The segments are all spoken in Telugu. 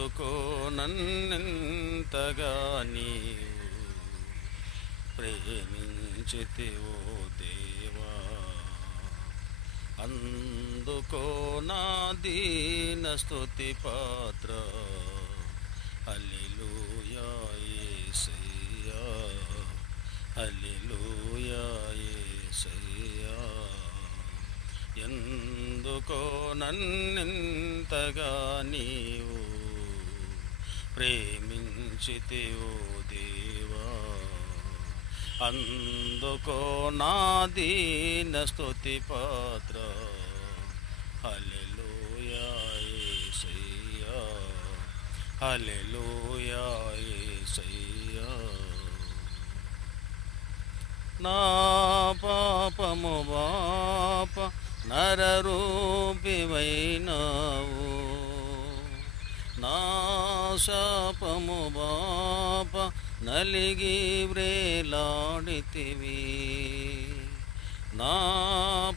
ఎందుకో నన్నెంతగా నీవు ప్రేమించితివో దేవా, అందుకో నా దీన స్తుతి పాత్ర. హల్లెలూయా యేసయ్యా, హల్లెలూయా యేసయ్యా. ఎందుకో నన్నెంతగా నీవు ప్రేమించితివో దేవా, అందుకో నా దీన స్తుతి పాత్ర. హల్లెలూయా యేసయ్యా, హల్లెలూయా యేసయ్యా. నా పాపము బాప నరరూపివైనావు, నా శాపము బాప నలిగి వ్రేలాడితివి. నా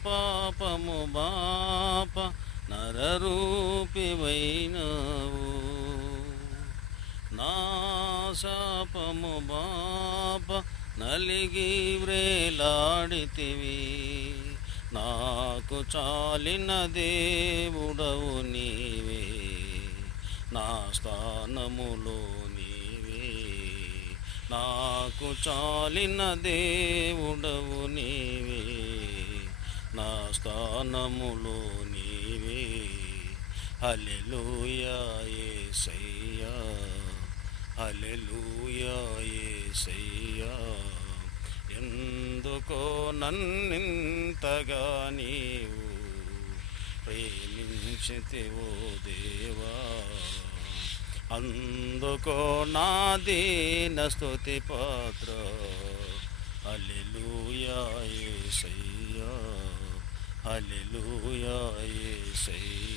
పాపము బాప నరరూపివైనావు, నా శాపము బాప నలిగి వ్రేలాడితివి. నాకు చాలిన దేవుడవు నీవే, నా స్థానములో నీవే. నాకు చాలిన దేవుడవు నీవే, నా స్థానములో నీవే. హల్లెలూయా యేసయ్యా, హల్లెలూయా యేసయ్యా. ఎందుకో నన్నింతగా నీవు ప్రేమించితివో దేవా, అందుకో నా దీన స్తుతి పాత్ర. హల్లెలూయా యేసయ్యా, హల్లెలూయా యేసయ్యా.